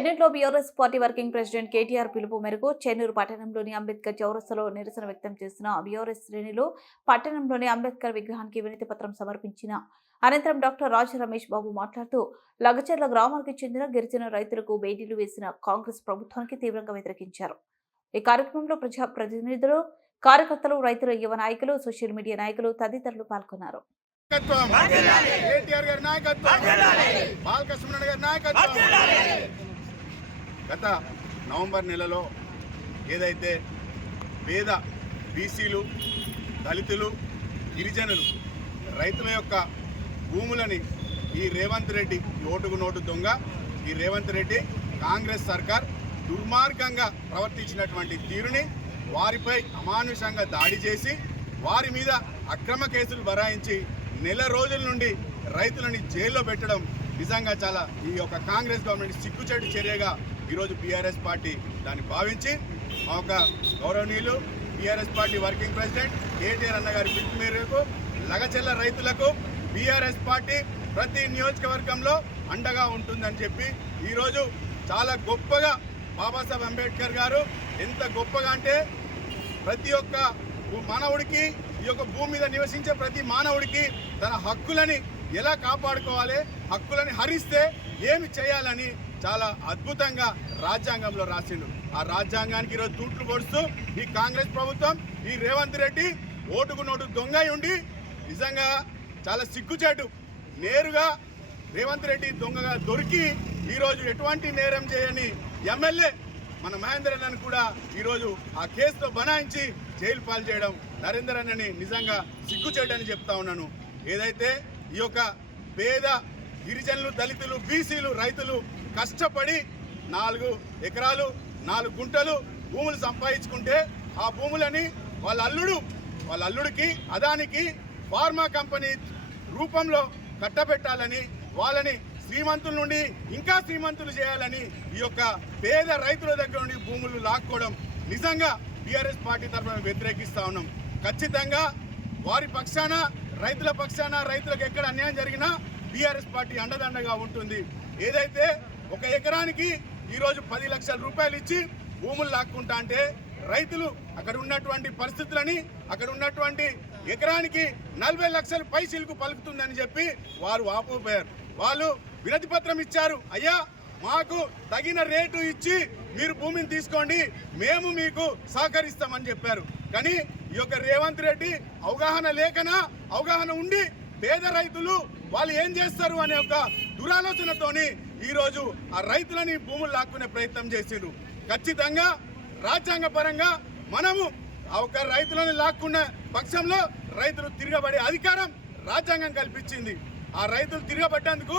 చెన్నైలో BRS party working president KTR పిలుపు మేరకు చెన్నూరు పట్టణంలోని అంబేద్కర్ చౌరస్తాలో నిరసన వ్యక్తం చేసిన బీఆర్ఎస్ శ్రేణులు పట్టణంలోని అంబేద్కర్ విగ్రహానికి వినతి పత్రం సమర్పించిన అనంతరం డాక్టర్ రాజ రమేష్ బాబు మాట్లాడుతూ లగచర్ల గ్రామానికి చెందిన గిరిజన రైతులకు బేడీలు వేసిన కాంగ్రెస్ ప్రభుత్వానికి తీవ్రంగా వ్యతిరేకించారు. ఈ కార్యక్రమంలో ప్రజా ప్రతినిధులు, కార్యకర్తలు, రైతుల యువ నాయకులు, సోషల్ మీడియా నాయకులు తదితరులు పాల్గొన్నారు. గత నవంబర్ నెలలో ఏదైతే పేద బీసీలు, దళితులు, గిరిజనులు, రైతుల యొక్క భూములని ఈ రేవంత్ రెడ్డి ఓటుకు నోటు దొంగ, ఈ రేవంత్ రెడ్డి కాంగ్రెస్ సర్కార్ దుర్మార్గంగా ప్రవర్తించినటువంటి తీరుని, వారిపై అమానుషంగా దాడి చేసి వారి మీద అక్రమ కేసులు బరాయించి నెల రోజుల నుండి రైతులని జైల్లో పెట్టడం నిజంగా చాలా ఈ యొక్క కాంగ్రెస్ గవర్నమెంట్ సిగ్గుచేటు చర్యగా ఈరోజు బీఆర్ఎస్ పార్టీ దాన్ని భావించి మా యొక్క గౌరవనీయులు BRS party working president KTR అన్న గారి పిలుపు మేరకు లగచెల్ల రైతులకు బీఆర్ఎస్ పార్టీ ప్రతి నియోజకవర్గంలో అండగా ఉంటుందని చెప్పి ఈరోజు చాలా గొప్పగా బాబాసాహెబ్ అంబేద్కర్ గారు ఎంత గొప్పగా అంటే ప్రతి ఒక్క మానవుడికి, ఈ యొక్క భూమి మీద నివసించే ప్రతి మానవుడికి తన హక్కులని ఎలా కాపాడుకోవాలి, హక్కులని హరిస్తే ఏమి చేయాలని చాలా అద్భుతంగా రాజ్యాంగంలో రాసిండు. ఆ రాజ్యాంగానికి ఈరోజు తూట్లు పొడుస్తూ ఈ కాంగ్రెస్ ప్రభుత్వం, ఈ రేవంత్ రెడ్డి ఓటుకు నోటు దొంగ ఉండి నిజంగా చాలా సిగ్గుచేటు. నేరుగా రేవంత్ రెడ్డి దొంగగా దొరికి ఈరోజు ఎటువంటి నేరం చేయని ఎమ్మెల్యే మన మహేందర్ అన్నని కూడా ఈరోజు ఆ కేసులో బనాయించి జైలు పాలు చేయడం నరేందర్ అన్నని నిజంగా సిగ్గుచేటని చెప్తా ఉన్నాను. ఏదైతే ఈ యొక్క పేద గిరిజనులు, దళితులు, బీసీలు, రైతులు కష్టపడి 4 ఎకరాలు 4 గుంటలు భూములు సంపాదించుకుంటే ఆ భూములని వాళ్ళ అల్లుడికి అదానికి ఫార్మా కంపెనీ రూపంలో కట్టబెట్టాలని, వాళ్ళని శ్రీమంతుల నుండి ఇంకా శ్రీమంతులు చేయాలని ఈ యొక్క పేద రైతుల దగ్గర నుండి భూములు లాక్కోవడం నిజంగా బీఆర్ఎస్ పార్టీ తరఫున వ్యతిరేకిస్తా ఉన్నాం. ఖచ్చితంగా వారి పక్షాన, రైతుల పక్షాన, రైతులకు ఎక్కడ అన్యాయం జరిగినా బీఆర్ఎస్ పార్టీ అండదండగా ఉంటుంది. ఏదైతే 1 ఎకరానికి ఈరోజు 10 లక్షల రూపాయలు ఇచ్చి భూములు లాక్కుంటా అంటే రైతులు అక్కడ ఉన్నటువంటి పరిస్థితులని, అక్కడ ఉన్నటువంటి ఎకరానికి 40 లక్షల పైసలకు పలుకుతుందని చెప్పి వారు ఆపుపోయారు. వాళ్ళు వినతి పత్రం ఇచ్చారు, అయ్యా మాకు తగిన రేటు ఇచ్చి మీరు భూమిని తీసుకోండి, మేము మీకు సహకరిస్తామని చెప్పారు. కానీ ఈ యొక్క రేవంత్ రెడ్డి అవగాహన ఉండి పేద రైతులు వాళ్ళు ఏం చేస్తారు అనే ఒక దురాలోచనతోని ఈరోజు ఆ రైతులని భూములు లాక్కునే ప్రయత్నం చేసిండ్రు. ఖచ్చితంగా రాజ్యాంగ పరంగా మనము ఆ ఒక రైతులను లాక్కున్న పక్షంలో రైతులు తిరగబడే అధికారం రాజ్యాంగం కల్పించింది. ఆ రైతులు తిరగబడ్డందుకు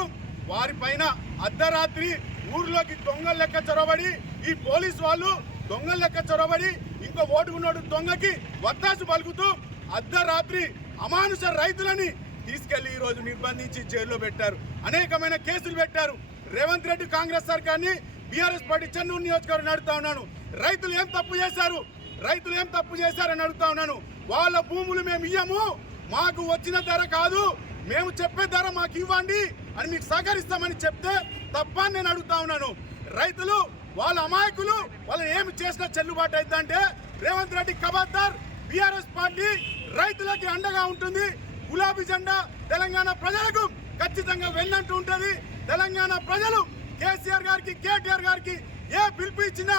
వారి పైన అర్ధరాత్రి ఊర్లోకి దొంగల లెక్క చొరబడి, ఈ పోలీసు వాళ్ళు దొంగల లెక్క చొరబడి ఇంకో ఓటుకు నోటు దొంగకి వత్తాసు పలుకుతూ అర్ధరాత్రి అమానుష రైతులని తీసుకెళ్లి ఈరోజు నిర్బంధించి జైల్లో పెట్టారు. అనేకమైన కేసులు పెట్టారు. రేవంత్ రెడ్డి కాంగ్రెస్ సర్కార్ని బీఆర్ఎస్ పార్టీ చెన్నూరు నియోజకవర్గం అడుగుతా ఉన్నాను. రైతులు ఏం తప్పు చేశారని అడుగుతా ఉన్నాను. వాళ్ళ భూములు మేము ఇయ్యము, మాకు వచ్చిన ధర కాదు, మేము చెప్పే ధర మాకు ఇవ్వండి అని మీకు సహకరిస్తామని చెప్తే తప్ప నేను అడుగుతా ఉన్నాను. రైతులు వాళ్ళ అమాయకులు, వాళ్ళు ఏమి చేసినా చెల్లుబాటు అవుతుందంటే రేవంత్ రెడ్డి ఖబర్దార్. బీఆర్ఎస్ పార్టీ రైతులకి అండగా ఉంటుంది. గులాబీ జెండా తెలంగాణ ప్రజలకు ఖచ్చితంగా వెన్నంటూ ఉంటుంది. తెలంగాణ ప్రజలు కేసీఆర్ గారికి, కేటీఆర్ గారికి ఏ పిలుపు ఇచ్చినా